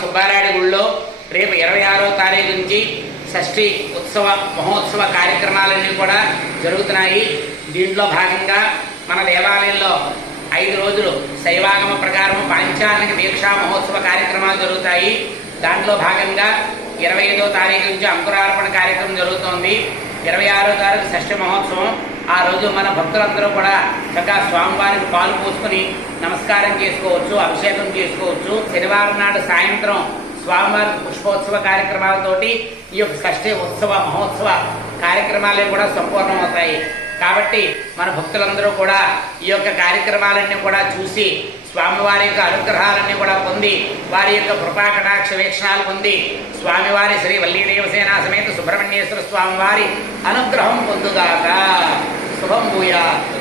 సుబ్బారాయుడు గుళ్ళో రేపు 26వ తారీఖు నుంచి షష్ఠి ఉత్సవ మహోత్సవ కార్యక్రమాలన్నీ కూడా జరుగుతున్నాయి. దీంట్లో భాగంగా మన దేవాలయంలో 5 రోజులు శైవాగమ ప్రకారం పాంచానిక దీక్షా మహోత్సవ కార్యక్రమాలు జరుగుతాయి. దాంట్లో భాగంగా 25వ తారీఖు నుంచి అంకురార్పణ కార్యక్రమం జరుగుతోంది. 26వ తారీఖు షష్ఠి మహోత్సవం. ఆ రోజు మన భక్తులందరూ కూడా చక్కగా స్వామివారికి పాలు పోసుకుని నమస్కారం చేసుకోవచ్చు, అభిషేకం చేసుకోవచ్చు. శనివారం నాడు సాయంత్రం స్వామివారి పుష్పోత్సవ కార్యక్రమాలతోటి ఈ యొక్క షష్ఠి ఉత్సవ మహోత్సవ కార్యక్రమాలే కూడా సంపూర్ణమవుతాయి. కాబట్టి మన భక్తులందరూ కూడా ఈ యొక్క కార్యక్రమాలన్నీ కూడా చూసి స్వామివారి యొక్క అనుగ్రహాలన్నీ కూడా పొంది వారి యొక్క కృపా కటాక్ష వీక్షణాలు పొంది స్వామివారి శ్రీ వల్లీదేవసేన సమేత సుబ్రహ్మణ్యేశ్వర స్వామివారి అనుగ్రహం పొందుగాక. శుభం భూయాత్.